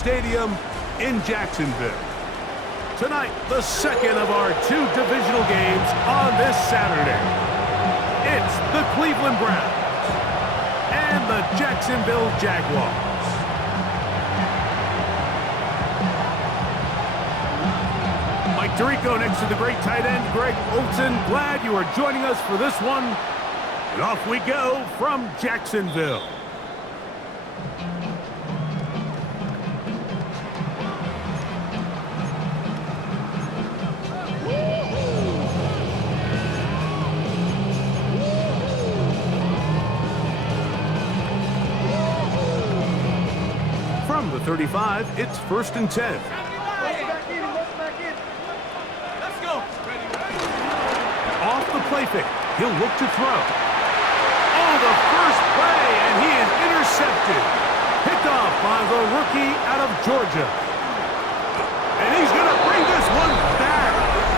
Stadium in Jacksonville. Tonight, the second of our two divisional games on this Saturday. It's the Cleveland Browns and the Jacksonville Jaguars. Mike Tirico next to the great tight end, Greg Olsen. Glad you are joining us for this one. And off we go from Jacksonville. From the 35, it's 1st and 10. Off the play fake, he'll look to throw. Oh, the first play, and he is intercepted. Picked off by the rookie out of Georgia. And he's going to bring this one back.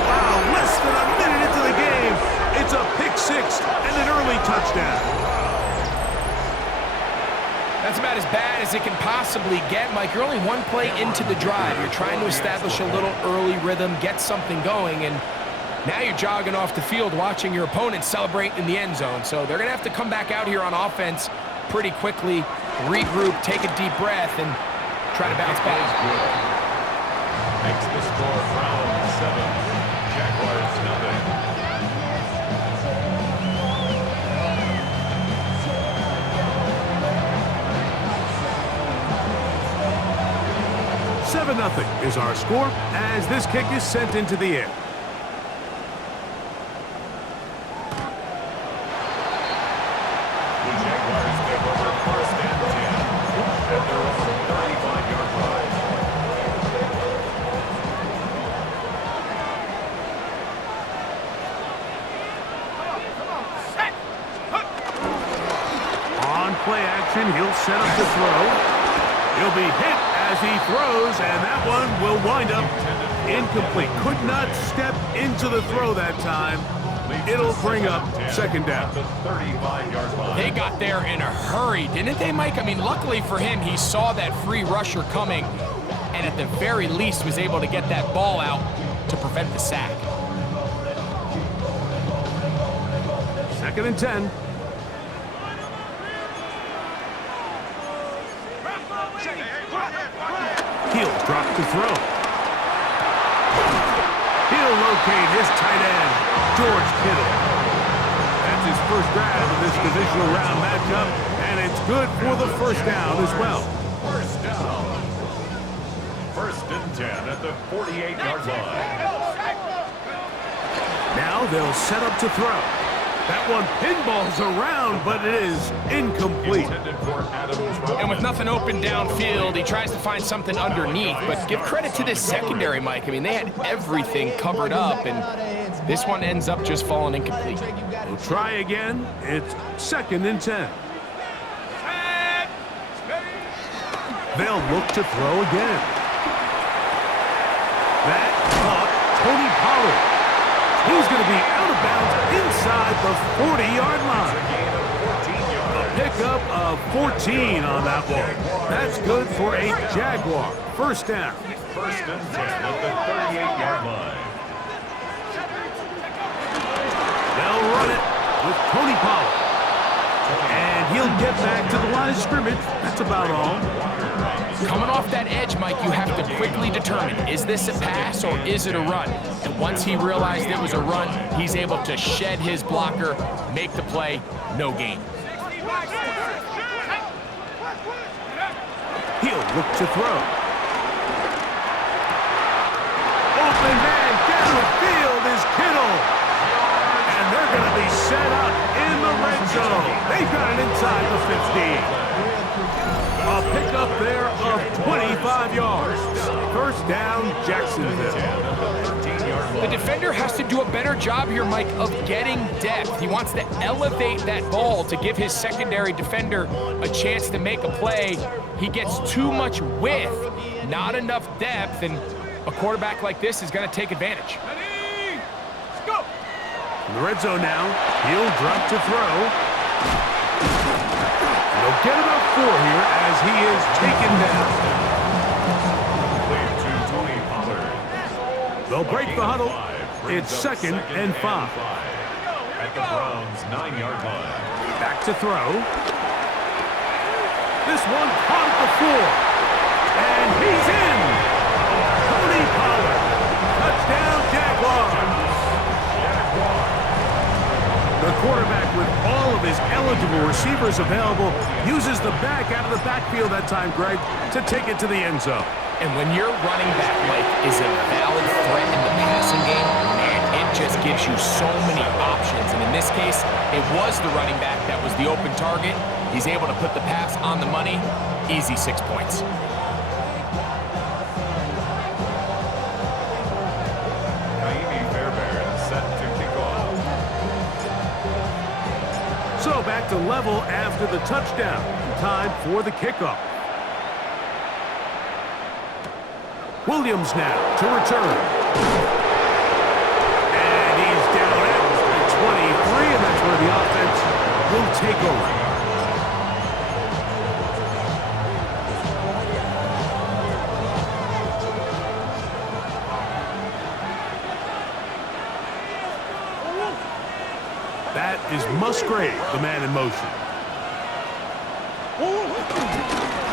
Wow, less than a minute into the game. It's a pick six and an early touchdown. That's about as bad as it can possibly get, Mike. You're only one play into the drive. You're trying to establish a little early rhythm, get something going, and now you're jogging off the field watching your opponent celebrate in the end zone. So they're going to have to come back out here on offense pretty quickly, regroup, take a deep breath, and try to bounce back. Makes the score Browns 7, Jaguars nothing. Nothing is our score as this kick is sent into the air. The Jaguars take over 1st and 10 at their own 35-yard line. On play action, he'll set up to throw. He'll be hit as he throws, and that one will wind up incomplete. Could not step into the throw that time. It'll bring up 2nd down. They got there in a hurry, didn't they, Mike? I mean, luckily for him, he saw that free rusher coming, and at the very least was able to get that ball out to prevent the sack. 2nd and 10. He'll drop to throw. He'll locate his tight end, George Kittle. That's his first grab of this divisional round matchup, and it's good for the 1st down as well. 1st down. 1st and 10 at the 48-yard line. Now they'll set up to throw. That one pinballs around, but it is incomplete. And with nothing open downfield, he tries to find something underneath. But give credit to this secondary, Mike. I mean, they had everything covered up, and this one ends up just falling incomplete. We'll try again. It's 2nd and 10. They'll look to throw again. That caught Tony Pollard. He's going to be out of bounds inside the 40-yard line. A pickup of 14 on that one. That's good for a Jaguar. 1st down. 1st and 10 at the 38-yard line. They'll run it with Tony Pollard. And he'll get back to the line of scrimmage. That's about all. Coming off that edge, Mike, you have to quickly determine, is this a pass or is it a run? And once he realized it was a run, he's able to shed his blocker, make the play, no gain. He'll look to throw. Open man downfield is Kittle. And they're going to be set up in the red zone. They've got it inside the 15. A pickup there of 25 yards. 1st down, Jacksonville. The defender has to do a better job here, Mike, of getting depth. He wants to elevate that ball to give his secondary defender a chance to make a play. He gets too much width, not enough depth, and a quarterback like this is going to take advantage. In the red zone now, he'll drop to throw. He'll get about 4 here as he is taken down. They'll break the huddle. It's 2nd and 5. At the Browns' 9-yard line. Back to throw. This one caught at the floor. And he's in. Tony Pollard. Touchdown, Jaguars. The quarterback, with all of his eligible receivers available, uses the back out of the backfield that time, Greg, to take it to the end zone. And when your running back, Mike, is a valid threat in the passing game, man, it just gives you so many options. And in this case, it was the running back that was the open target. He's able to put the pass on the money. Easy 6 points. So back to level after the touchdown. Time for the kickoff. Williams now to return. And he's down at the 23, and that's where the offense will take over. That is Musgrave, the man in motion.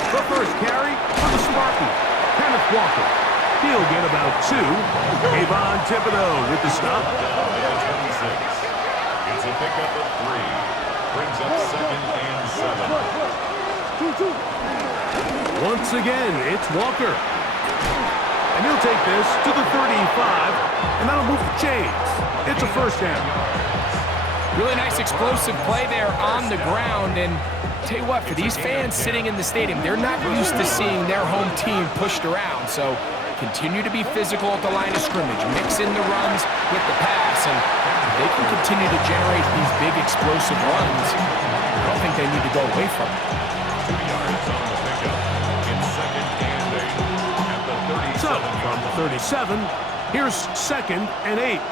The first carry for the Spartans, Kenneth Walker. He'll get about 2. Avon Thibodeau with the stop. 26. It's a pickup of 3. Brings up 2nd and 7. Once again, it's Walker. And he'll take this to the 35, and that'll move the chains. It's a first down. Really nice explosive play there on the ground. And tell you what, for these fans sitting in the stadium, they're not used to seeing their home team pushed around. So continue to be physical at the line of scrimmage. Mix in the runs with the pass. And if they can continue to generate these big explosive runs, I don't think they need to go away from it. 2 yards on the pickup. In 2nd and 8. At the 37. So from the 37, here's 2nd and 8.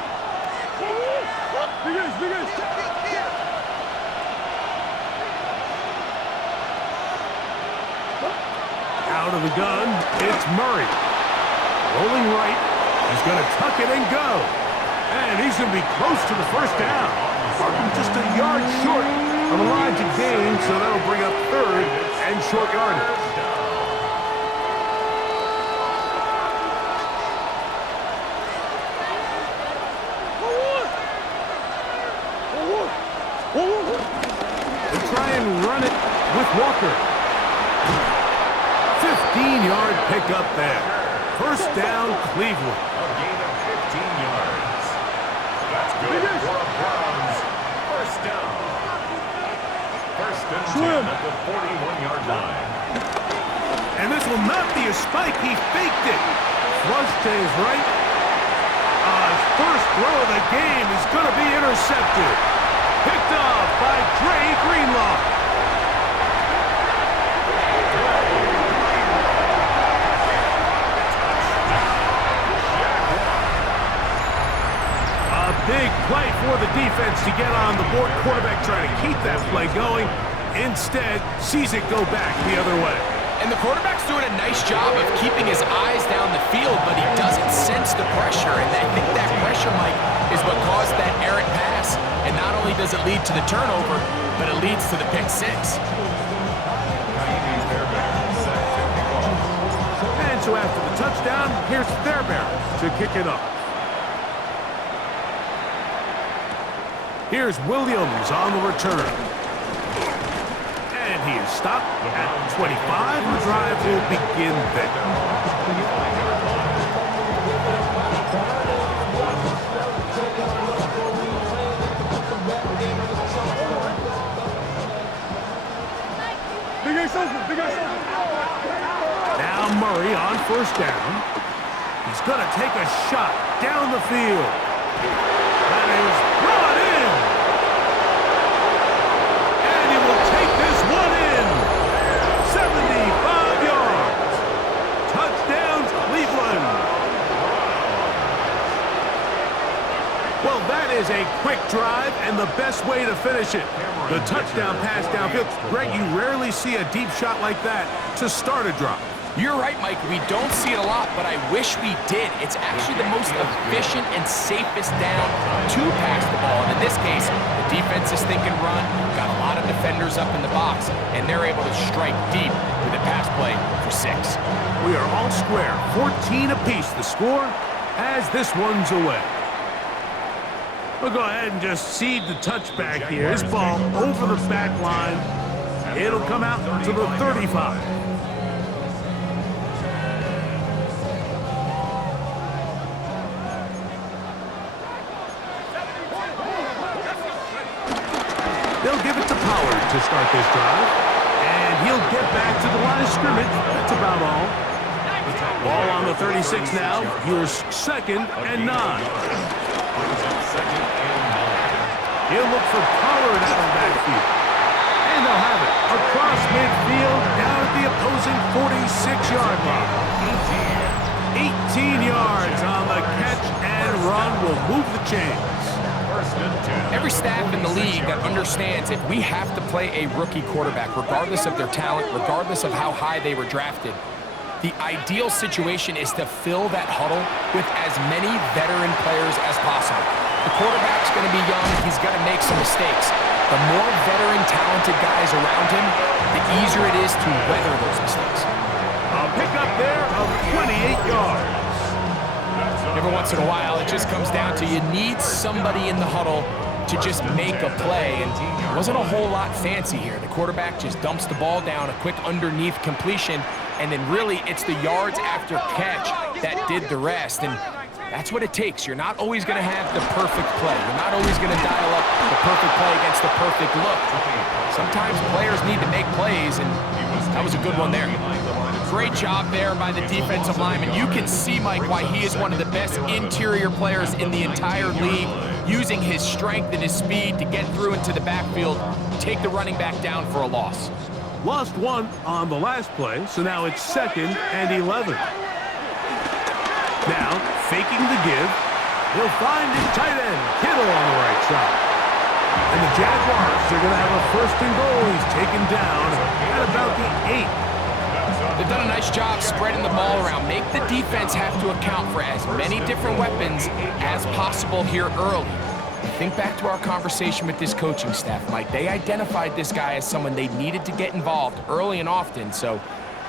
Out of the gun, it's Murray. Rolling right, he's going to tuck it and go. And he's going to be close to the first down. Marking just a yard short of a line to gain, so that'll bring up 3rd and short yardage. They'll try and run it with Walker. 15-yard pickup there. First down, Cleveland. A gain of 15 yards. That's good for a Browns first down. 1st and 10 at the 41-yard line. And this will not be a spike. He faked it. Flush to his right. His first throw of the game is going to be intercepted. Picked off by Dre Greenlaw. Big play for the defense to get on the board. Quarterback trying to keep that play going. Instead, sees it go back the other way. And the quarterback's doing a nice job of keeping his eyes down the field, but he doesn't sense the pressure. And I think that pressure, Mike, is what caused that errant pass. And not only does it lead to the turnover, but it leads to the pick 6. And so after the touchdown, here's Fairbairn to kick it off. Here's Williams on the return. And he is stopped at 25. The drive will begin then. Now Murray on first down. He's going to take a shot down the field. That is brought in. And he will take this one in. 75 yards. Touchdown, Cleveland. Well, that is a quick drive and the best way to finish it. The touchdown pass downfield. Greg, you rarely see a deep shot like that to start a drive. You're right, Mike. We don't see it a lot, but I wish we did. It's actually the most efficient and safest down to pass the ball. And in this case, the defense is thinking run, got a lot of defenders up in the box, and they're able to strike deep with a pass play for 6. We are all square, 14 apiece the score as this one's away. We'll go ahead and just seed the touchback here. This ball over the back line. It'll come out to the 35. They'll give it to Pollard to start this drive. And he'll get back to the line of scrimmage. That's about all. Ball on the 36 now. Here's 2nd and 9. He'll look for Pollard out of the backfield. And they'll have it across midfield down at the opposing 46-yard line. 18 yards on the catch and run will move the chains. Every staff in the league that understands if we have to play a rookie quarterback, regardless of their talent, regardless of how high they were drafted, the ideal situation is to fill that huddle with as many veteran players as possible. The quarterback's going to be young. He's going to make some mistakes. The more veteran, talented guys around him, the easier it is to weather those mistakes. A pickup there of 28 yards. Every once in a while, it just comes down to you need somebody in the huddle to just make a play, and it wasn't a whole lot fancy here. The quarterback just dumps the ball down, a quick underneath completion, and then really it's the yards after catch that did the rest, and that's what it takes. You're not always going to have the perfect play. You're not always going to dial up the perfect play against the perfect look. Sometimes players need to make plays, and that was a good one there. Great job there by the defensive lineman. You can see, Mike, why he is one of the best interior players in the entire league, using his strength and his speed to get through into the backfield, take the running back down for a loss. Lost one on the last play, so now it's 2nd and 11. Now, faking the give, he'll find his tight end, Kittle, on the right side. And the Jaguars are going to have a 1st and goal. He's taken down at about the 8. They've done a nice job spreading the ball around. Make the defense have to account for as many different weapons as possible here early. Think back to our conversation with this coaching staff, Mike. They identified this guy as someone they needed to get involved early and often, so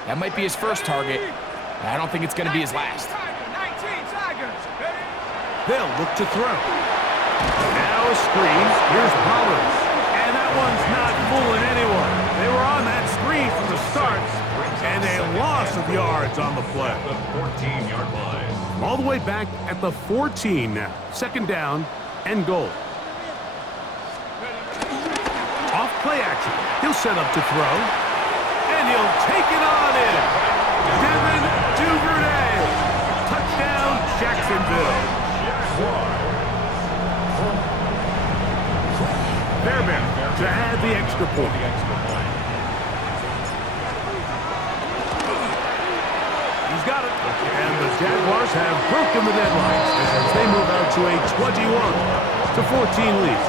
that might be his first target. I don't think it's going to be his last. They'll look to throw. Now a screen. Here's Pollard. And that one's not fooling anyone. They were on that screen from the start. And a loss of yards on the play. The 14-yard line. All the way back at the 14 now. 2nd down and goal. Off play action. He'll set up to throw. And he'll take it on in. Devin Duvernay. Touchdown, Jacksonville. Fairbairn to add the extra point. He's got it. And the Jaguars have broken the deadline as they move out to a 21-14 lead.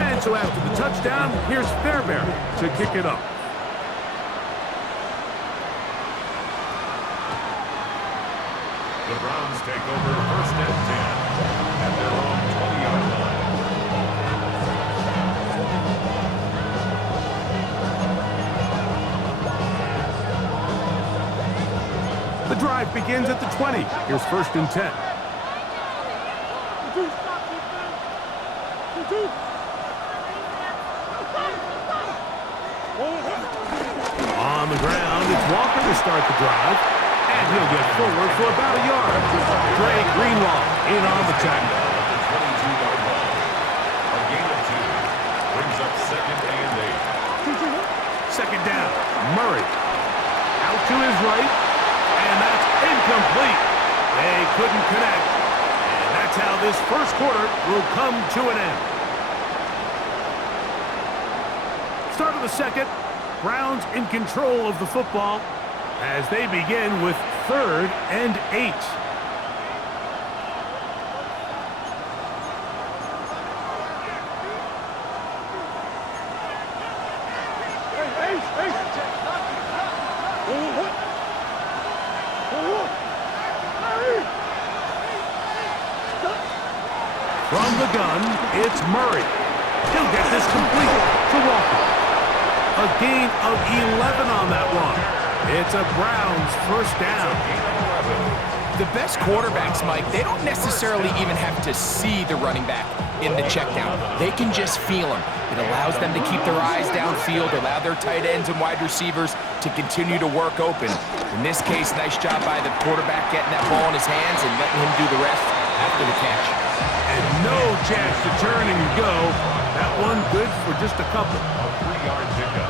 And so after the touchdown, here's Fairbairn to kick it up. The Browns take over 1st and 10 at their own 20-yard line. The drive begins at the 20. Here's 1st and 10. On the ground, it's Walker to start the drive. And he'll get forward for about a yard. Dre Greenlaw in on the tackle. The 22-yard line. A gain of 2 brings up 2nd and 8. 2nd down. Murray. Out to his right. And that's incomplete. They couldn't connect. And that's how this first quarter will come to an end. Start of the second. Browns in control of the football as they begin with 3rd and 8. From the gun, it's Murray. He'll get this complete to Walker. A gain of 11 on that one. It's a Browns first down. The best quarterbacks, Mike, they don't necessarily even have to see the running back in the check down. They can just feel him. It allows them to keep their eyes downfield, allow their tight ends and wide receivers to continue to work open. In this case, nice job by the quarterback getting that ball in his hands and letting him do the rest after the catch. And no chance to turn and go. That one good for just a couple.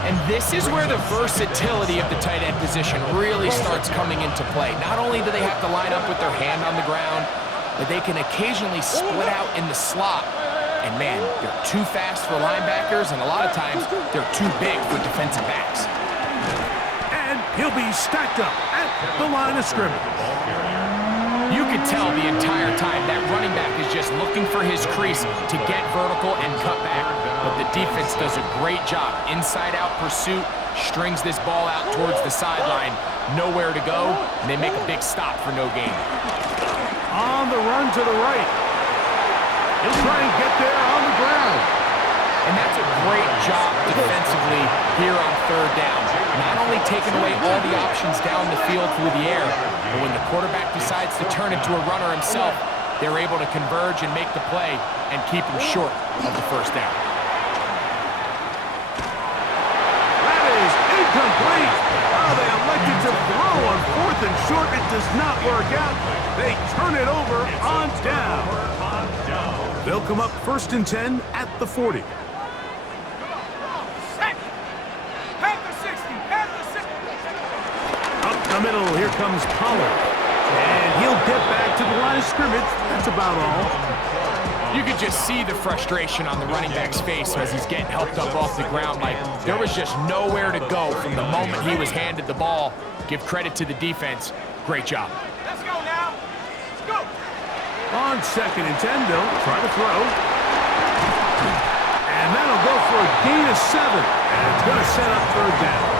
And this is where the versatility of the tight end position really starts coming into play. Not only do they have to line up with their hand on the ground, but they can occasionally split out in the slot. And man, they're too fast for linebackers, and a lot of times they're too big for defensive backs. And he'll be stacked up at the line of scrimmage. You can tell the entire time that running back is just looking for his crease to get vertical and cut back. But the defense does a great job. Inside-out pursuit, strings this ball out towards the sideline. Nowhere to go, and they make a big stop for no gain. On the run to the right. He'll try and get there on the ground. And that's a great job defensively here on 3rd down. Not only taking away all the options down the field through the air, but when the quarterback decides to turn into a runner himself, they're able to converge and make the play and keep him short of the first down. That is incomplete. Oh, they elected to throw on 4th and short. It does not work out. They turn it over on down. They'll come up 1st and 10 at the 40. The middle, here comes Pollard. And he'll get back to the line of scrimmage. That's about all. You could just see the frustration on the running back's face as he's getting helped up off the ground. Like, there was just nowhere to go from the moment he was handed the ball. Give credit to the defense. Great job. Let's go now. Go. On 2nd and 10, they'll try to throw. And that'll go for a gain of 7. And it's going to set up 3rd down.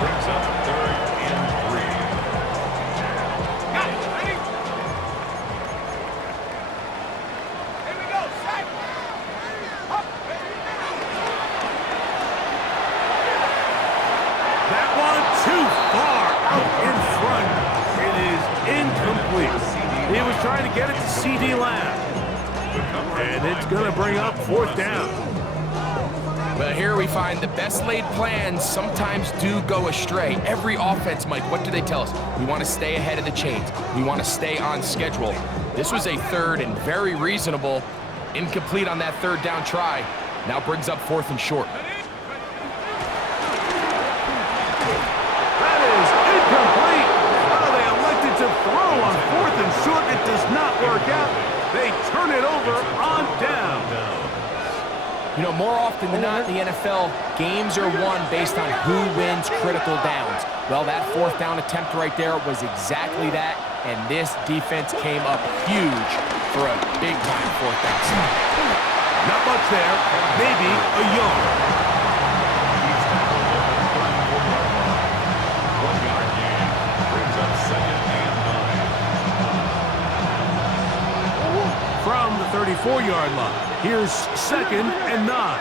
Brings up 3rd and 3. Got it. Ready? Here we go. Set. Up. That one too far out in front. It is incomplete. He was trying to get it to C.D. Lamb. And it's going to bring up 4th down. But here we find the best laid plans sometimes do go astray. Every offense, Mike, what do they tell us? We want to stay ahead of the chains. We want to stay on schedule. This was a 3rd and very reasonable. Incomplete on that 3rd down try. Now brings up 4th and short. That is incomplete. Oh, they elected to throw on 4th and short. It does not work out. They turn it over on down. You know, more often than not in the NFL, games are won based on who wins critical downs. Well, that 4th down attempt right there was exactly that, and this defense came up huge for a big-time 4th down stop. Not much there, maybe a yard. 1-yard gain. Brings up 2nd and 9. From the 34-yard line. Here's 2nd and 9.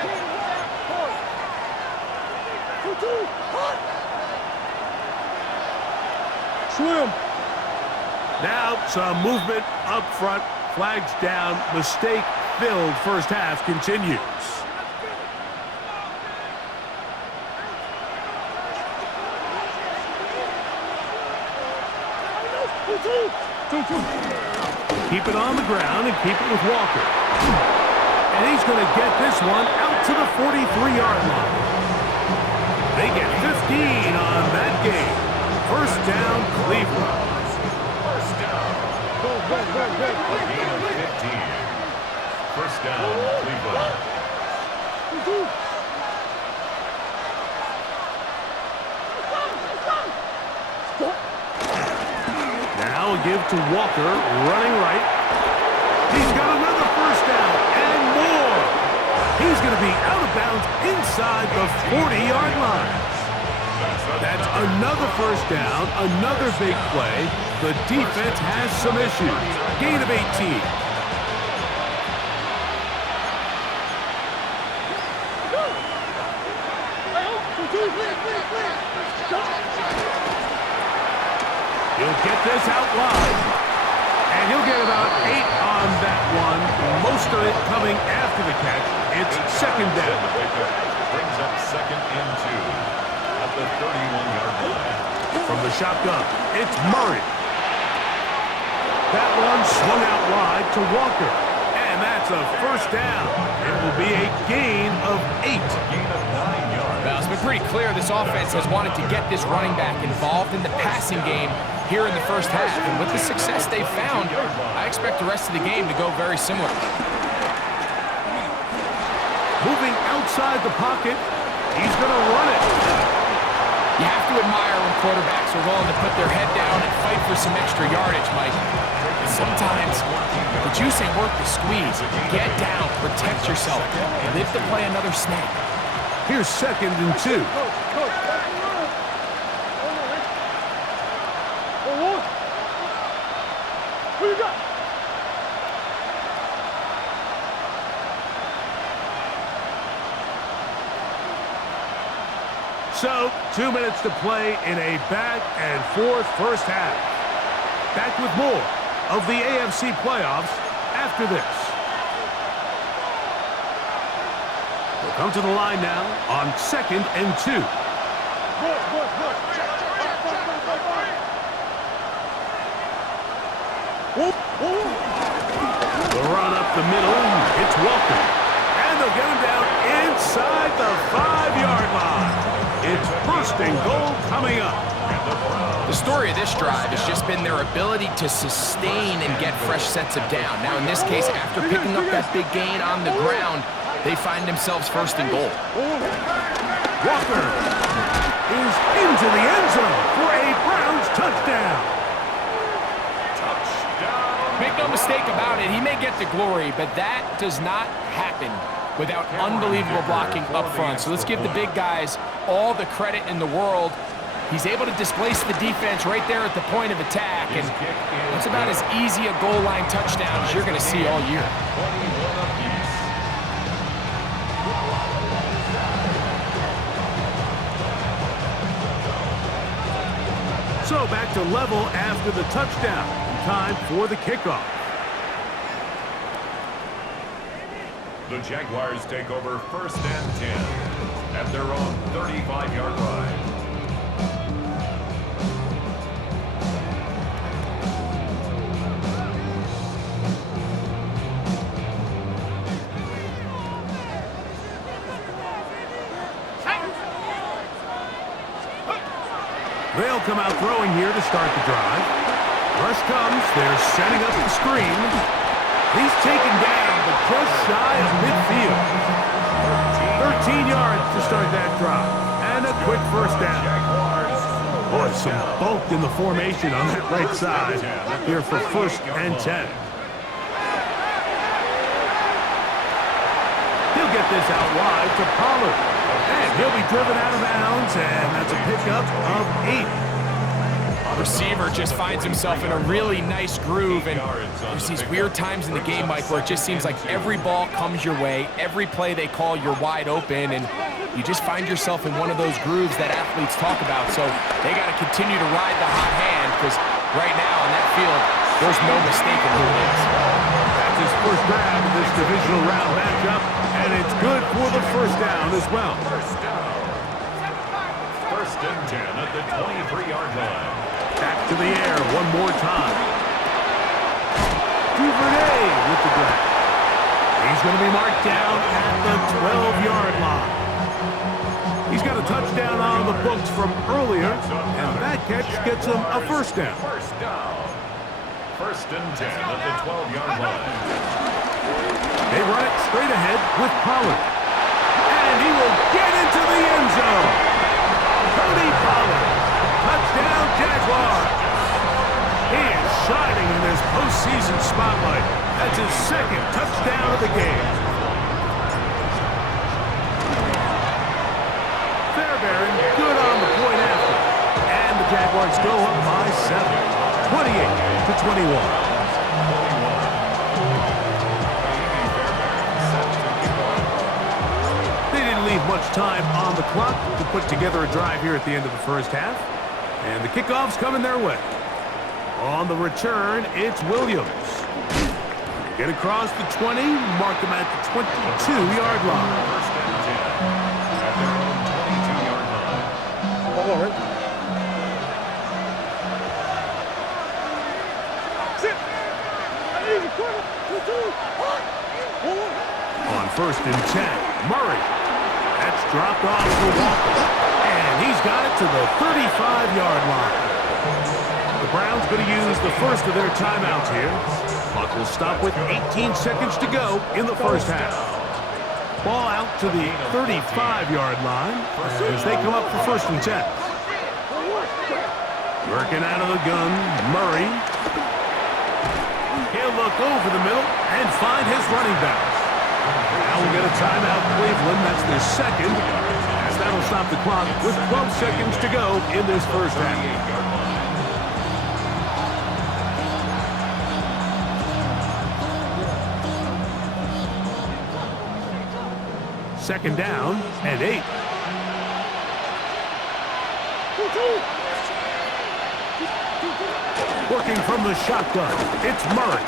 Swim. Now some movement up front. Flags down. Mistake-filled first half continues. Keep it on the ground and keep it with Walker. And he's going to get this one out to the 43-yard line. They get 15 on that game. First down, Cleveland. First down. A gain of 15. First down, Cleveland. Now a give to Walker, running right. He's got another first down and more. He's going to be out of bounds inside the 40-yard line. That's another first down, another big play. The defense has some issues. Gain of 18. He'll get this out wide. And he'll get about 8 on that one. Most of it coming after the catch. It's second down. Brings up 2nd and 2 at the 31-yard line. From the shotgun, it's Murray. That one swung out wide to Walker. And that's a first down. It will be a gain of 8. Gain of 9 yards. Well, it's been pretty clear this offense has wanted to get this running back involved in the passing game here in the first half. And with the success they've found, I expect the rest of the game to go very similar. Moving outside the pocket, he's going to run it. You have to admire when quarterbacks are willing to put their head down and fight for some extra yardage, Mike. And sometimes the juice ain't worth the squeeze. Get down, protect yourself, and live to play another snap. Here's 2nd and 2. So, 2 minutes to play in a back-and-forth first half. Back with more of the AFC playoffs after this. We'll come to the line now on 2nd and 2. The run up the middle, it's Walker. And they'll get him down inside the 5-yard line. It's 1st and goal coming up. The story of this drive has just been their ability to sustain and get fresh sets of down. Now, in this case, after picking up that big gain on the ground, they find themselves 1st and goal. Walker is into the end zone for a Browns touchdown. Make no mistake about it, he may get the glory, but that does not happen without unbelievable blocking up front. So let's give the big guys all the credit in the world. He's able to displace the defense right there at the point of attack, and that's about as easy a goal line touchdown as you're going to see all year. So back to level after the touchdown. Time for the kickoff. The Jaguars take over 1st and 10 at their own 35-yard line. They'll come out throwing here to start the drive. Rush comes. They're setting up the screen. He's taken down, but just shy of midfield. 13 yards to start that drive. And a quick first down. Boy, some bulk in the formation on that right side here for 1st and 10. He'll get this out wide to Pollard. And he'll be driven out of bounds, and that's a pickup of 8. Receiver just finds himself in a really nice groove, and there's these weird times in the game, Mike, where it just seems like every ball comes your way, every play they call, you're wide open, and you just find yourself in one of those grooves that athletes talk about. So they got to continue to ride the hot hand, because right now on that field, there's no mistaking who it is. That's his first grab of this divisional round matchup, and it's good for the first down as well. First down. 1st and 10 at the 23-yard line. Back to the air one more time. Duvernay with the grab. He's going to be marked down at the 12-yard line. He's got a touchdown on the books from earlier, and that catch gets him a first down. First down. 1st and 10 at the 12-yard line. They run it straight ahead with Pollard. season spotlight. That's his second touchdown of the game. Fairbairn, good on the point after. And the Jaguars go up by 7, 28-21. They didn't leave much time on the clock to put together a drive here at the end of the first half. And the kickoff's coming their way. On the return, it's Williams. Get across the 20, mark him at the 22-yard line. First and 10 at their own 22-yard line. On first and 10, Murray. That's dropped off for Walker. And he's got it to the 35-yard line. The Browns going to use the first of their timeouts here. Clock will stop with 18 seconds to go in the first half. Ball out to the 35-yard line as they come up for first and 10. Working out of the gun, Murray. He'll look over the middle and find his running back. Now we'll get a timeout, Cleveland. That's their second. As that'll stop the clock with 12 seconds to go in this first half. Second down and 8. Working from the shotgun, it's Murray.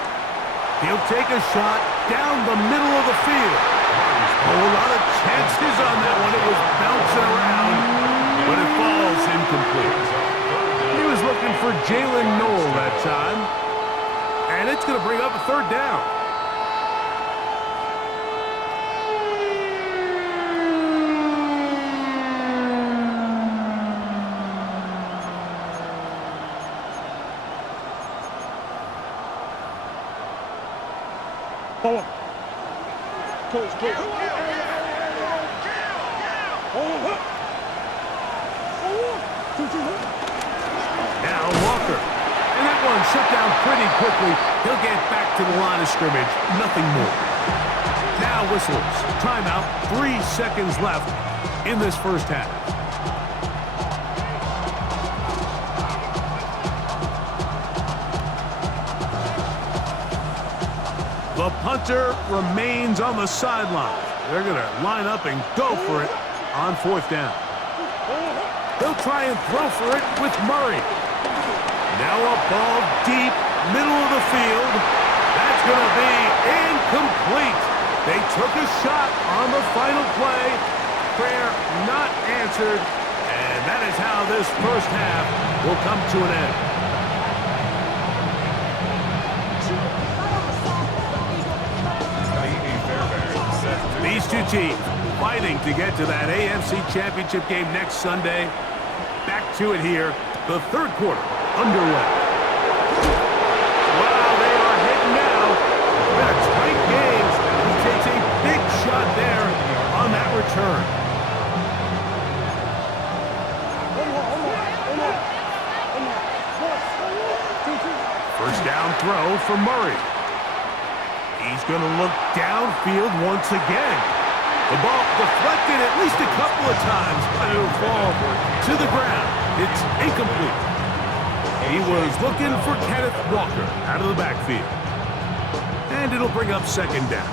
He'll take a shot down the middle of the field. A lot of chances on that one. It was bouncing around, but it falls incomplete. He was looking for Jalen Noel that time, and it's going to bring up a third down. Forward. Close. Now Walker. And that one shut down pretty quickly. He'll get back to the line of scrimmage. Nothing more. Now whistles. Timeout. 3 seconds left in this first half. The punter remains on the sideline. They're going to line up and go for it on fourth down. They'll try and throw for it with Murray. Now a ball deep, middle of the field. That's going to be incomplete. They took a shot on the final play. Prayer not answered. And that is how this first half will come to an end. These two teams fighting to get to that AFC Championship game next Sunday. Back to it here, the third quarter underway. Well, they are hitting now. Been a tight game. He takes a big shot there on that return. First down throw for Murray. He's going to look downfield once again. The ball deflected at least a couple of times, but it'll fall to the ground. It's incomplete. He was looking for Kenneth Walker out of the backfield. And it'll bring up second down.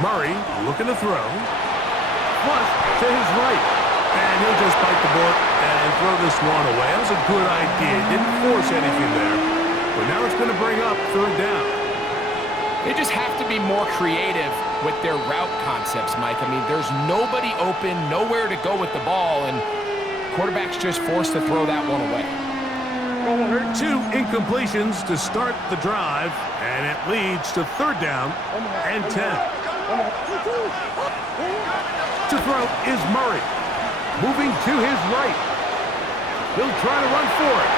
Murray looking to throw. Flush to his right. And he'll just bite the bullet and throw this one away. That was a good idea. Didn't force anything there. But now it's going to bring up third down. They just have to be more creative with their route concepts, Mike. I mean, there's nobody open, nowhere to go with the ball, and quarterback's just forced to throw that one away. 2 incompletions to start the drive, and it leads to third down and 10. To throw is Murray. Moving to his right. He'll try to run for it.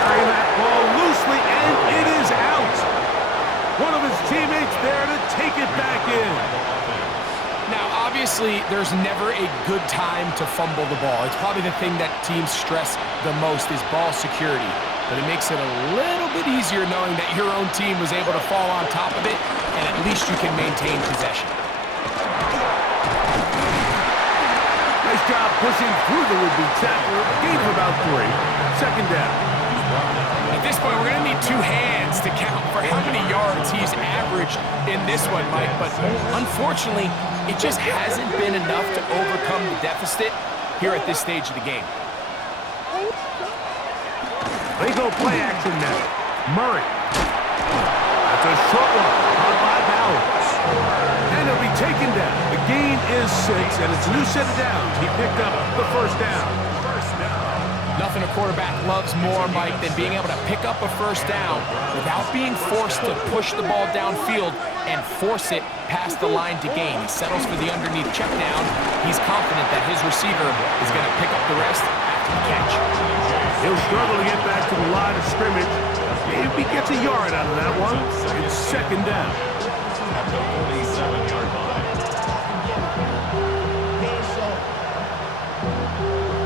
Carrying that ball loosely, and it is out. One of his teammates there to take it back in. Now, Obviously, there's never a good time to fumble the ball. It's probably the thing that teams stress the most is ball security. But it makes it a little bit easier knowing that your own team was able to fall on top of it, and at least you can maintain possession. Nice job pushing through the would-be tackler. Gain of about 3. Second down. At this point, we're going to need 2 hands to count for how many yards he's averaged in this one, Mike. But unfortunately, it just hasn't been enough to overcome the deficit here at this stage of the game. They go play action now. Murray. That's a short one. Caught by Bowers. And he'll be taken down. The gain is 6, and it's a new set of downs. He picked up the first down. Nothing a quarterback loves more, Mike, than being able to pick up a first down without being forced to push the ball downfield and force it past the line to gain. He settles for the underneath check down. He's confident that his receiver is going to pick up the rest after the catch. He'll struggle to get back to the line of scrimmage. If he gets a yard out of that one, it's second down. At the 47-yard line.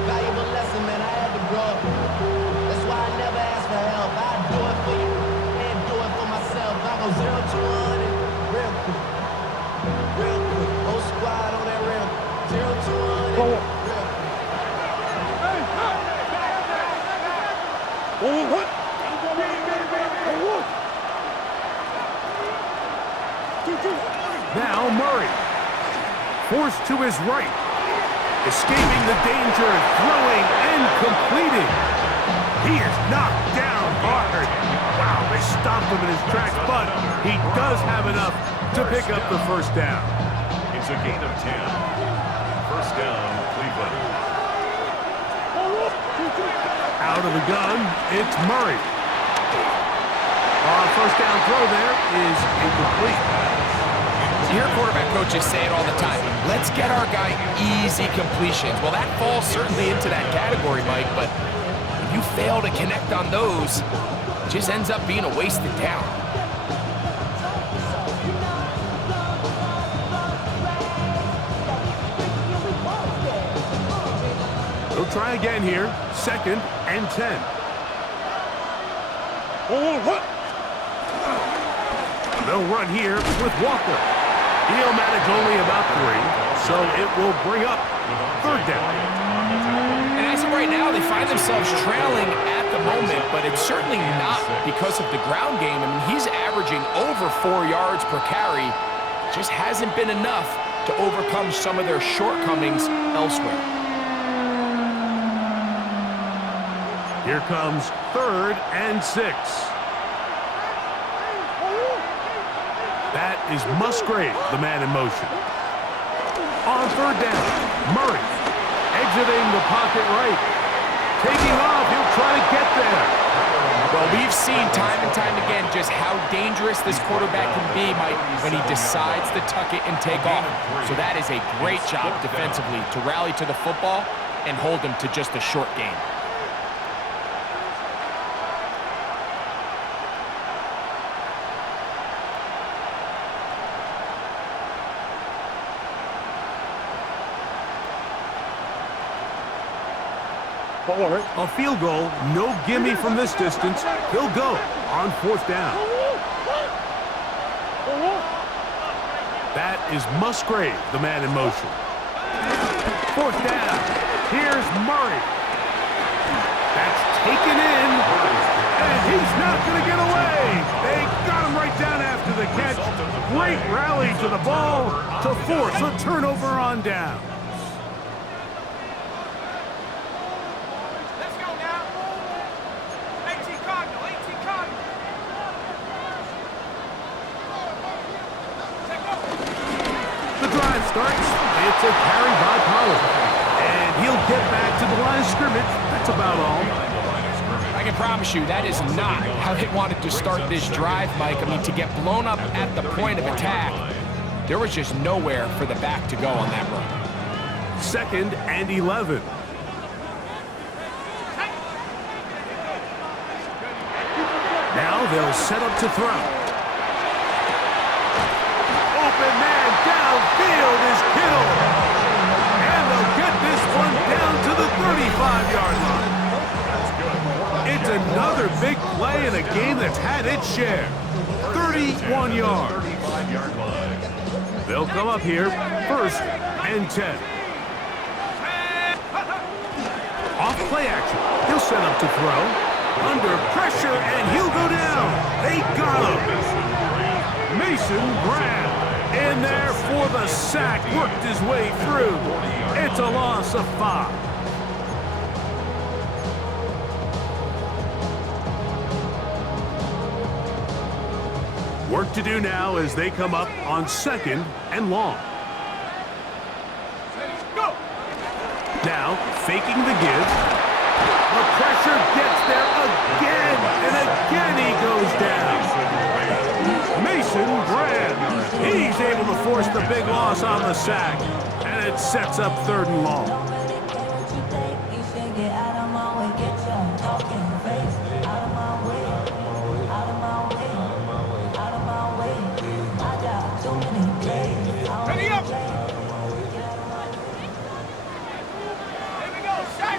Valuable lesson, man. I had to grow up. That's why I never ask for help. I do it for you and do it for myself. I go 0 to 100 real quick. Real quick. Whole squad on that real quick. 0 to 100 real quick. What? Now Murray. Forced to his right. Escaping the danger, throwing and completing. He is knocked down hard. Wow, they stopped him in his tracks, but he does have enough to pick up the first down. It's a gain of 10. First down, Cleveland. Out of the gun, it's Murray. First down throw there is incomplete. You hear quarterback coaches say it all the time. Let's get our guy easy completions. Well, that falls certainly into that category, Mike, but if you fail to connect on those, it just ends up being a wasted down. He'll try again here. Second and 10. They'll run here with Walker. He'll manage only about 3, so it will bring up third down. And as of right now, they find themselves trailing at the moment, but it's certainly not because of the ground game. I mean, he's averaging over 4 yards per carry. Just hasn't been enough to overcome some of their shortcomings elsewhere. Here comes third and 6. That is Musgrave, the man in motion. On third down, Murray exiting the pocket right. Taking off, he'll try to get there. Well, we've seen time and time again just how dangerous this quarterback can be, Mike, when he decides to tuck it and take off. So that is a great job defensively to rally to the football and hold him to just a short gain. A field goal, no gimme from this distance. He'll go on fourth down. That is Musgrave, the man in motion. Fourth down. Here's Murray. That's taken in, and he's not going to get away. They got him right down after the catch. Great rally to the ball to force a turnover on down. Let's go now. 18 Cardinal, 18 Cardinal. Take over. The drive starts. It's a carry by Pollard. And he'll get back to the line of scrimmage. That's about all. I can promise you that is not how they wanted to start this drive, Mike. I mean, to get blown up at the point of attack, there was just nowhere for the back to go on that run. Second and 11. Now they'll set up to throw. Open man downfield is Kittle. 35-yard line. It's another big play in a game that's had its share. 31 yards. 35-yard line. They'll come up here, 1st and 10. Off play action. He'll set up to throw. Under pressure, and he'll go down. They got him. Mason Graham in there for the sack. Worked his way through. It's a loss of 5. Work to do now as they come up on 2nd and long. Now, faking the give. The pressure gets there again, and again he goes down. Mason Graham, he's able to force the big loss on the sack, and it sets up 3rd and long. Ready up! Here we go, set!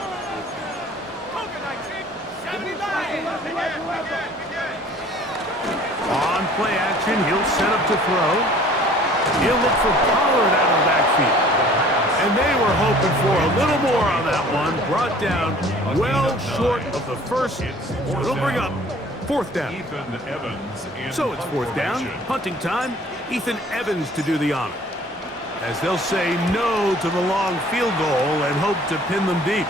Poker 19, 79! On play action, he'll set up to throw. He'll look for Pollard out of the backfield. And they were hoping for a little more on that one. Brought down well short of the first. It'll bring up 4th down. Ethan Evans in So it's 4th down. formation. Hunting time. Ethan Evans to do the honor. As they'll say no to the long field goal and hope to pin them deep.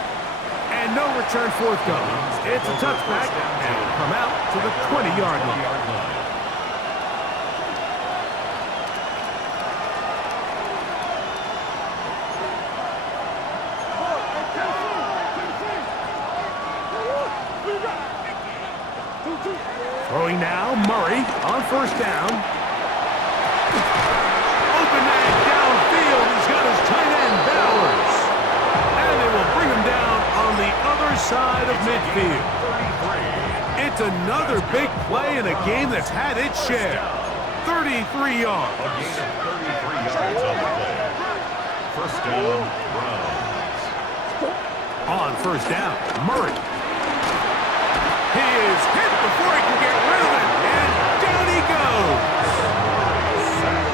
And no return forthcoming. It's a touchback, and it'll come out to the 20-yard line. Throwing now, Murray on 1st down. Open man downfield. He's got his tight end, Bowers. And they will bring him down on the other side of midfield. It's another big play in a game that's had its share. 33 yards. A gain of 33 yards on the play. 1st down, Browns. On 1st down, Murray. He is hit before he can get rid of it, and down he goes. Sacked.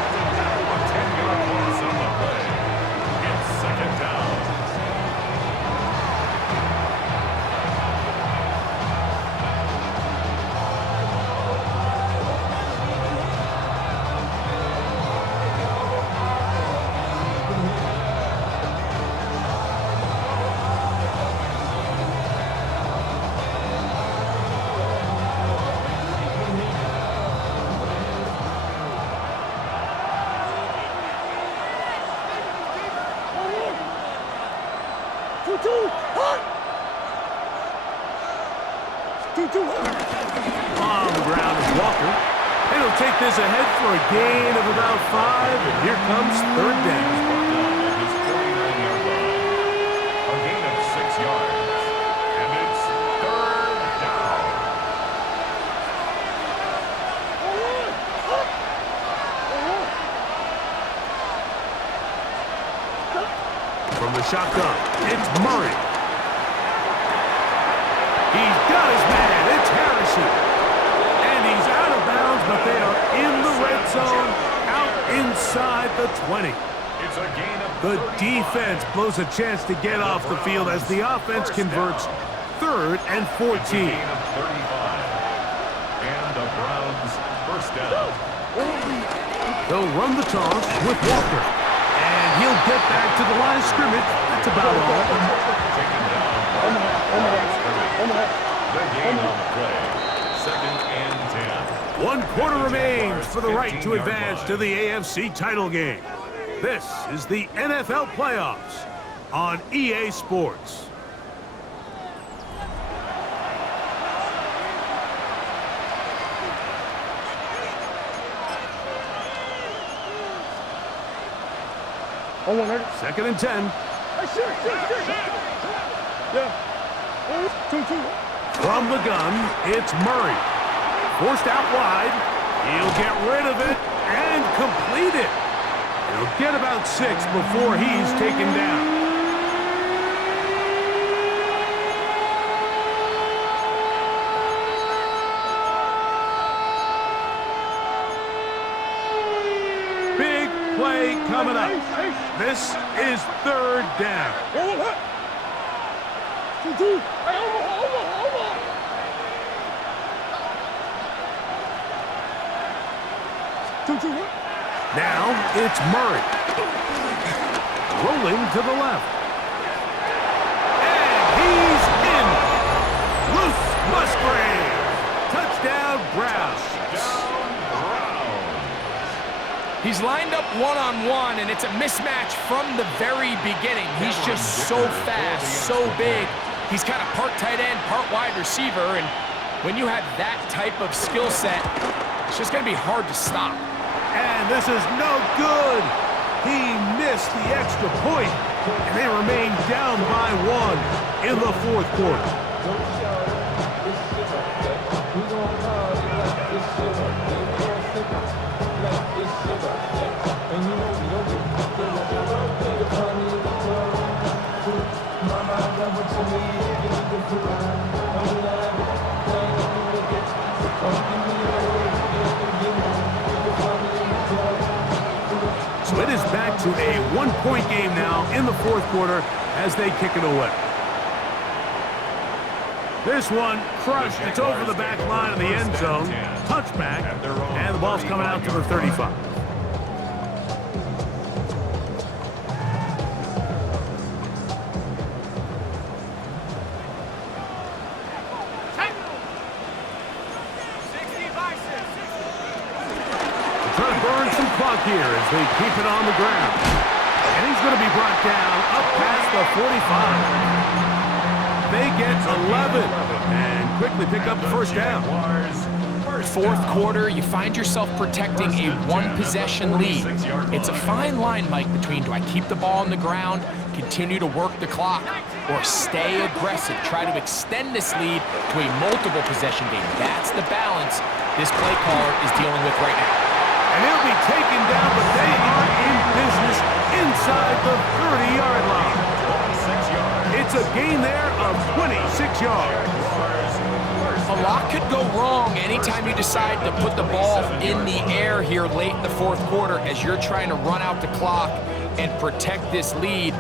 A 10-yard loss on the play. It's 2nd down. On the ground is Walker. And he'll take this ahead for a gain of about 5, and here comes 3rd down. At his 49-yard line. A gain of 6 yards. And it's 3rd down. From the shotgun, it's Murray. He's got his man. It's Harrison. And he's out of bounds, but they are in the red zone, out inside the 20. It's a gain of The 35. defense blows a chance to get off the field as the offense converts 3rd and 14. It's a gain of 35. And the Browns 1st down. They'll run the toss with Walker. And he'll get back to the line of scrimmage. That's about all. Taken down. The gain on the play. 2nd and 10. 1 quarter remains for the right to advance to the AFC title game. This is the NFL playoffs on EA Sports. On 100. 2nd and 10. Yeah. 2-2. From the gun, it's Murray. Forced out wide. He'll get rid of it and complete it. He'll get about 6 before he's taken down. coming up. This is third down. Now it's Murray. Rolling to the left. And he's in. Loose Musgrave. Touchdown, Browns. He's lined up one-on-one, and it's a mismatch from the very beginning. He's just so fast, so big. He's kind of part tight end, part wide receiver, and when you have that type of skill set, it's just going to be hard to stop. And this is no good. He missed the extra point, and they remain down by 1 in the fourth quarter. So it is back to a one-point game now in the fourth quarter as they kick it away. This one crushed. It's over the back line of the end zone. Touchback, and the ball's coming out to the 35. Trying to burn some clock here as they keep it on the ground. And he's going to be brought down up past the 45. They get 11 and quickly pick up the first down. Fourth quarter, you find yourself protecting a one-possession lead. It's a fine line, Mike, between do I keep the ball on the ground, continue to work the clock, or stay aggressive, try to extend this lead to a multiple possession game. That's the balance this play caller is dealing with right now. And he'll be taken down, but they are in business inside the 30-yard line. It's a gain there of 26 yards. A lot could go wrong anytime you decide to put the ball in the air here late in the fourth quarter as you're trying to run out the clock and protect this lead.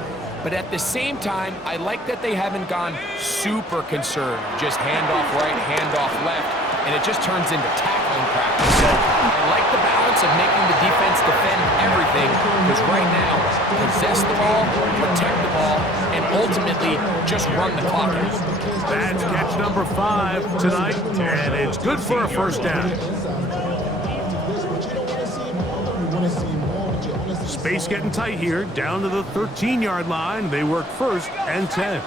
But at the same time, I like that they haven't gone super conservative. Just handoff right, handoff left, and it just turns into tackling practice. So I like the balance of making the defense defend everything, because right now, possess the ball, protect the ball, and ultimately just run the clock out. That's catch number 5 tonight, and it's good for a first down. Space getting tight here, down to the 13-yard line. They work first and 10. In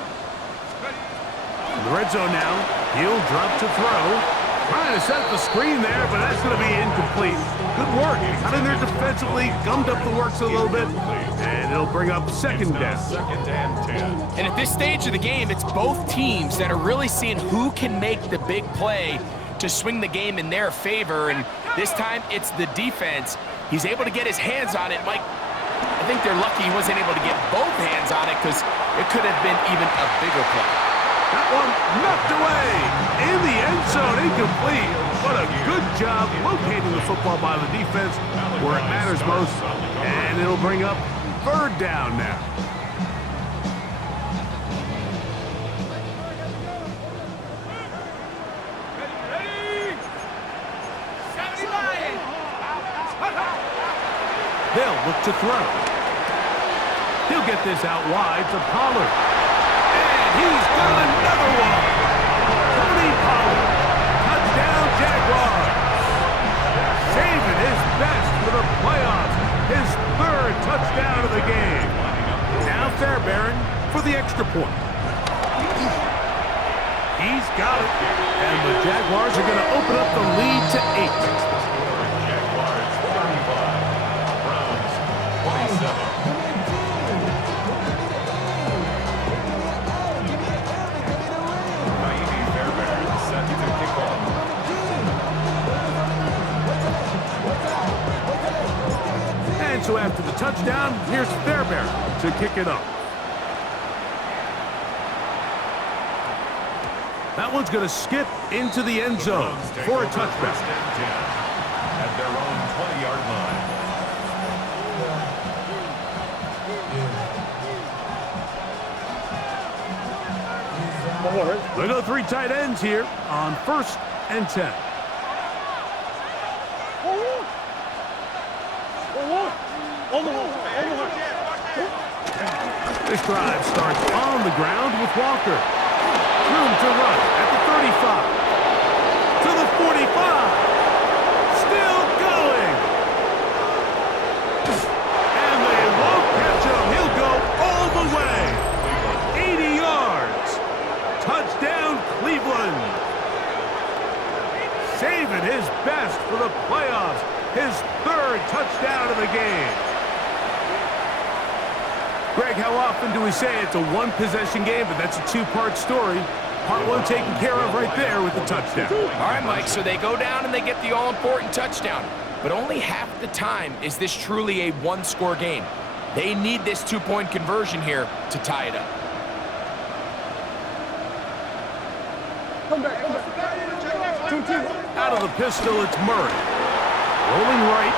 the red zone now, he'll drop to throw. Trying to set the screen there, but that's going to be incomplete. Good work. Got in there defensively, gummed up the works a little bit, and it'll bring up second down. And at this stage of the game, it's both teams that are really seeing who can make the big play to swing the game in their favor, and this time it's the defense. He's able to get his hands on it. Mike, I think they're lucky he wasn't able to get both hands on it, because it could have been even a bigger play. That one knocked away in the end zone, incomplete. What a good job locating the football by the defense where it matters most. And it'll bring up third down now. They'll look to throw. He'll get this out wide to Pollard. He's got another one. Tony Pollard. Touchdown, Jaguars. Saving his best for the playoffs. His third touchdown of the game. Now Fairbairn for the extra point. He's got it. And the Jaguars are going to open up the lead to 8. Jaguars 35. Browns 27. So after the touchdown, here's Fairbairn to kick it off. That one's going to skip into the end zone for a touchback. At their own 20-yard line. On one, ready? They go 3 tight ends here on 1st and 10. On the one. This drive starts on the ground with Walker. Room to run at the 35. To the 45. Still going. And they won't catch him. He'll go all the way. 80 yards. Touchdown, Cleveland. Saving his best for the playoffs. His 3rd touchdown of the game. Greg, how often do we say it's a one-possession game, but that's a 2-part story? Part 1 taken care of right there with the touchdown. All right, Mike, so they go down and they get the all-important touchdown. But only half the time is this truly a 1-score game. They need this 2-point conversion here to tie it up. Come back. 2-2. Out of the pistol, it's Murray. Rolling right.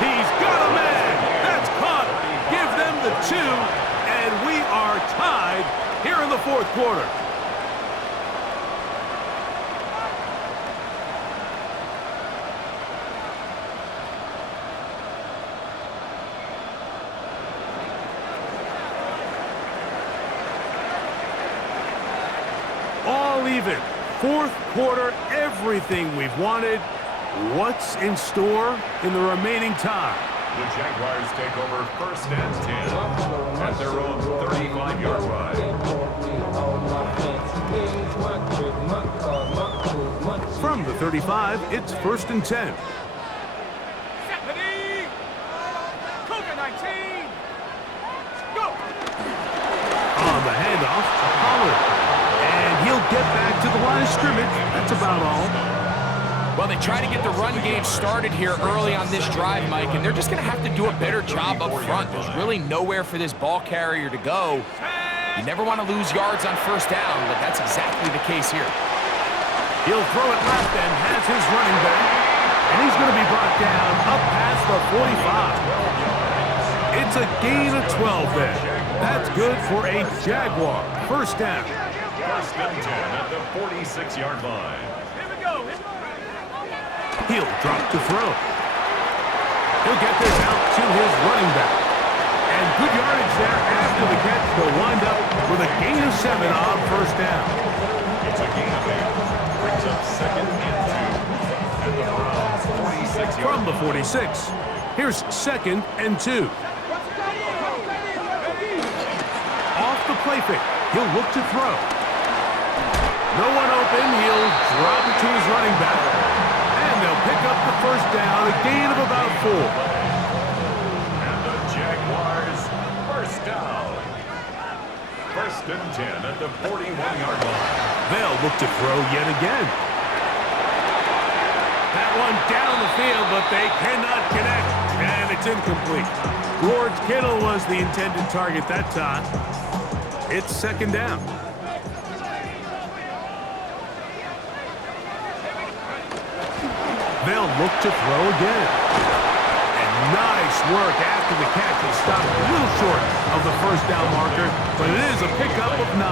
He's got a man. That's caught. Give them the 2, and we are tied here in the 4th quarter. All even. 4th quarter, everything we've wanted. What's in store in the remaining time? The Jaguars take over 1st and 10 at their own 35-yard line. From the 35, it's 1st and 10. Stephanie! Cougar 19! Go! On the handoff, Pollard. And he'll get back to the line of scrimmage. That's about all. Well, they try to get the run game started here early on this drive, Mike, and they're just going to have to do a better job up front. There's really nowhere for this ball carrier to go. You never want to lose yards on 1st down, but that's exactly the case here. He'll throw it left and has his running back. And he's going to be brought down up past the 45. It's a gain of 12 there. That's good for a Jaguar. 1st down. 1st and 10 at the 46-yard line. Here we go. He'll drop to throw. He'll get this out to his running back. And good yardage there after the catch to wind up with a gain of 7 on 1st down. It's a gain of 8. Brings up 2nd and 2 at the Browns' 46-yard line. From the 46, here's 2nd and 2. Off the play fake. He'll look to throw. No one open. He'll drop it to his running back. And they'll pick up the 1st down, a gain of about 4. And the Jaguars, 1st down. 1st and 10 at the 41-yard line. They'll look to throw yet again. That one down the field, but they cannot connect. And it's incomplete. George Kittle was the intended target that time. It's 2nd down. They'll look to throw again. And nice work after the catch. He stopped a little short of the 1st down marker, but it is a pickup of 9.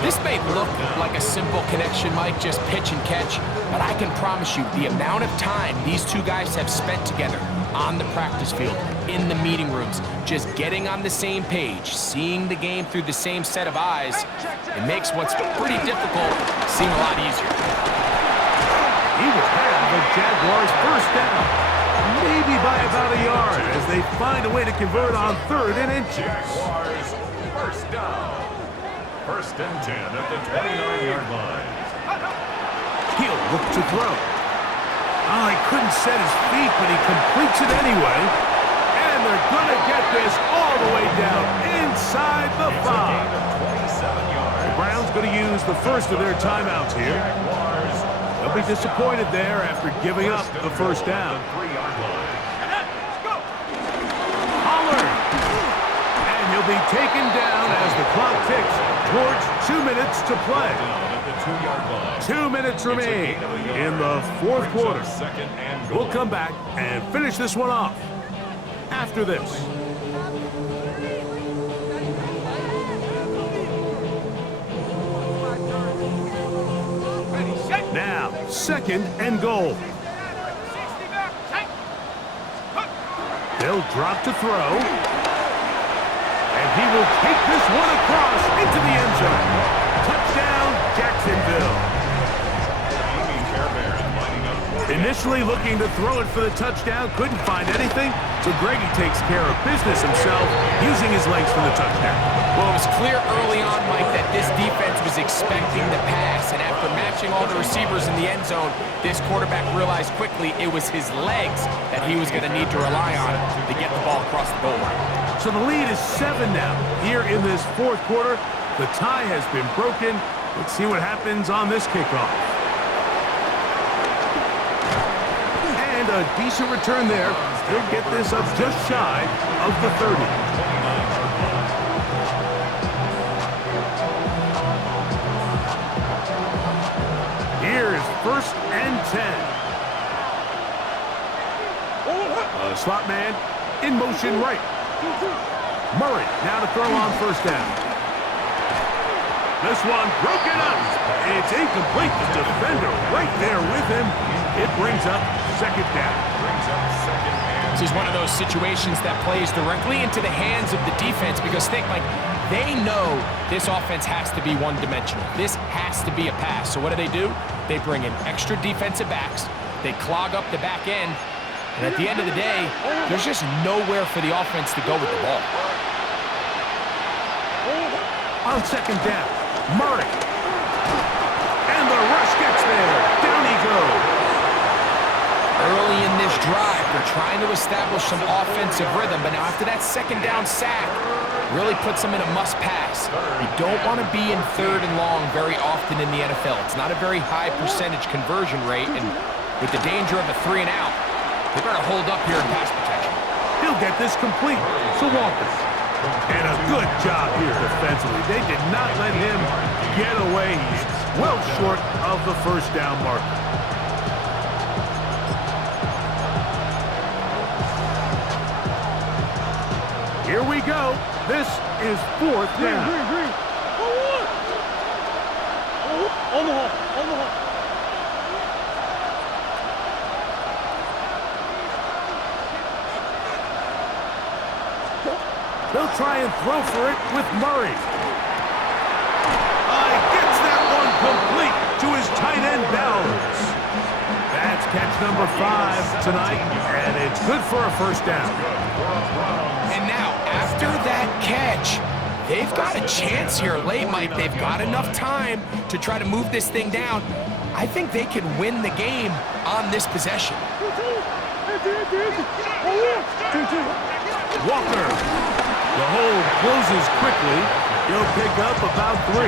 This may look like a simple connection, Mike, just pitch and catch, but I can promise you the amount of time these 2 guys have spent together on the practice field, in the meeting rooms, just getting on the same page, seeing the game through the same set of eyes, it makes what's pretty difficult seem a lot easier. He will have the Jaguars 1st down, maybe by about a yard, as they find a way to convert on 3rd and inches. Jaguars, 1st down. 1st and 10 at the 29-yard line. He'll look to throw. Oh, he couldn't set his feet, but he completes it anyway. And they're going to get this all the way down inside the 5. The Browns going to use the first of their timeouts here. They'll be disappointed there after giving up the 1st down. Pollard. And he'll be taken down as the clock ticks towards 2 minutes to play. 2 minutes remain in the 4th quarter. We'll come back and finish this one off after this. Now, 2nd and goal. 60 back. Hey. They'll drop to throw. And he will take this one across into the end zone. Touchdown, Jacksonville. Initially looking to throw it for the touchdown, couldn't find anything, so Greggy takes care of business himself, using his legs for the touchdown. Well, it was clear early on, Mike, that this defense was expecting the pass, and after matching all the receivers in the end zone, this quarterback realized quickly it was his legs that he was going to need to rely on to get the ball across the goal line. So the lead is 7 now. Here in this 4th quarter, the tie has been broken. Let's see what happens on this kickoff. And a decent return there. He'll get this up just shy of the 30. Here's 1st and 10. Slot man in motion right. Murray now to throw on 1st down. This one broken up. It's incomplete. The defender right there with him. It brings up 2nd down. This is one of those situations that plays directly into the hands of the defense because think, like, they know this offense has to be one-dimensional. This has to be a pass. So what do? They bring in extra defensive backs. They clog up the back end. And at the end of the day, there's just nowhere for the offense to go with the ball. On 2nd down, Murray. And the rush gets there. Down he goes. Early in this drive, they're trying to establish some offensive rhythm, but now after that 2nd down sack, really puts them in a must-pass. You don't want to be in 3rd and long very often in the NFL. It's not a very high percentage conversion rate, and with the danger of a 3 and out, they better hold up here in pass protection. He'll get this complete to Walker. And a good job here defensively. They did not let him get away. He's well short of the 1st down marker. Here we go. This is 4th down. Green. On the hole. They'll try and throw for it with Murray. Gets that one complete to his tight end Downs. That's catch number 5 tonight, and it's good for a 1st down. And now, after that catch, they've got a chance here late, Mike. They've got enough time to try to move this thing down. I think they can win the game on this possession. Walker. The hole closes quickly. He'll pick up about 3.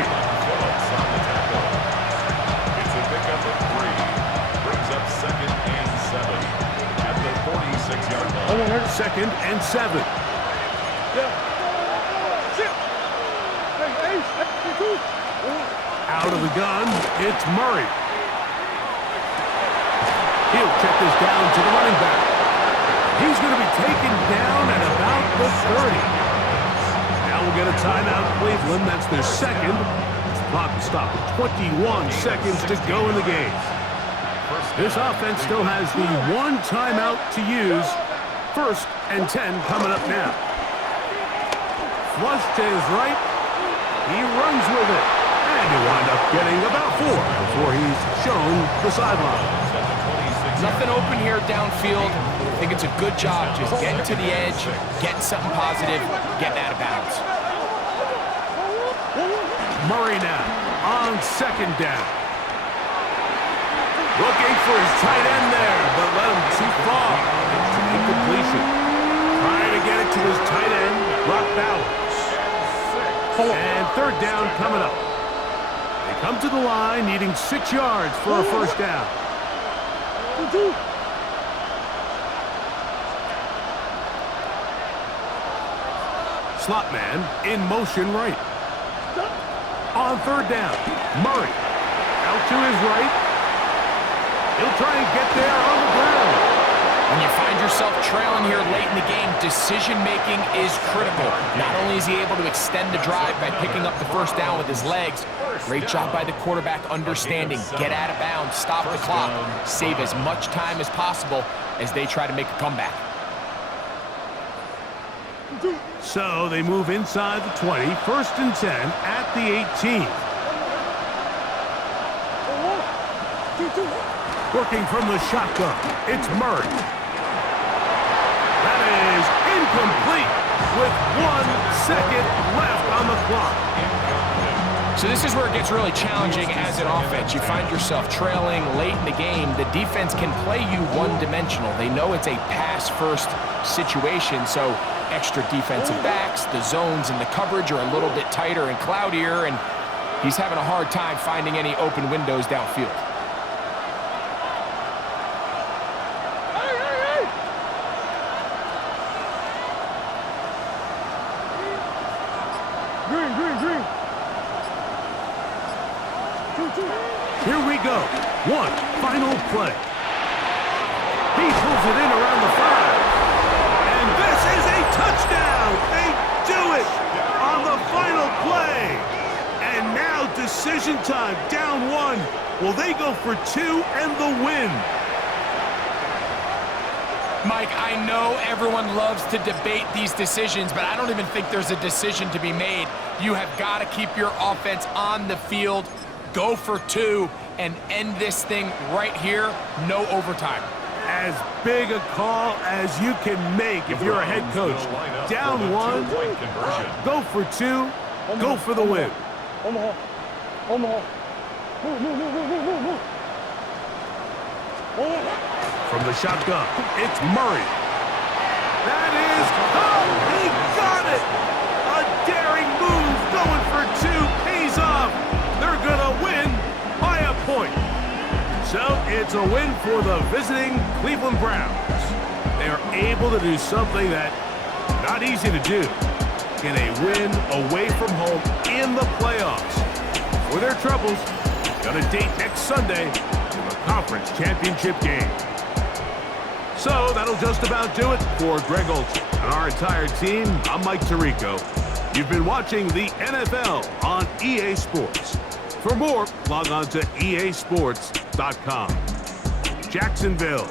It's a pickup of 3. Brings up 2nd and 7 at the 46-yard line. 2nd and 7. Out of the gun, it's Murray. He'll check this down to the running back. He's going to be taken down at about the 30. Now we'll get a timeout, Cleveland. That's their 2nd. Clock will stop at 21 seconds to go in the game. This offense still has the 1 timeout to use. 1st and 10 coming up now. Flush to his right. He runs with it. And he'll wind up getting about 4 before he's shown the sideline. Nothing open here downfield. I think it's a good job just getting to the edge, getting something positive, getting out of bounds. Murray now on 2nd down. Looking for his tight end there, but let him too far. It's an incompletion. Trying to get it to his tight end, Brock Bowers. And 3rd down coming up. They come to the line needing 6 yards for a 1st down. Slot man in motion right. On 3rd down, Murray out to his right. He'll try and get there on the ground. When you find yourself trailing here late in the game, decision-making is critical. Not only is he able to extend the drive by picking up the first down with his legs, great job by the quarterback understanding, get out of bounds, stop the clock, save as much time as possible as they try to make a comeback. So they move inside the 20, 1st and 10 at the 18. Working from the shotgun, it's Murray. That is incomplete with 1 second left on the clock. So this is where it gets really challenging as an offense. You find yourself trailing late in the game. The defense can play you one-dimensional. They know it's a pass-first situation, so extra defensive backs, the zones and the coverage are a little bit tighter and cloudier, and he's having a hard time finding any open windows downfield. Green. Here we go. One final play. He pulls it in around the 5. And this is a touchdown. They do it on the final play. And now decision time, down 1. Will they go for 2 and the win? Mike, I know everyone loves to debate these decisions, but I don't even think there's a decision to be made. You have got to keep your offense on the field, go for 2, and end this thing right here, no overtime. As big a call as you can make if you're a head coach. Down 1, go for 2, go for the win. Omaha. Move. From the shotgun, it's Murray. That is, he got it! A daring move, going for 2, pays off. They're gonna win by a point. So it's a win for the visiting Cleveland Browns. They're able to do something that not easy to do. Get a win away from home in the playoffs. For their troubles, got a date next Sunday for the conference championship game. So that'll just about do it for Greg Olson and our entire team. I'm Mike Tirico. You've been watching the NFL on EA Sports. For more, log on to easports.com. Jacksonville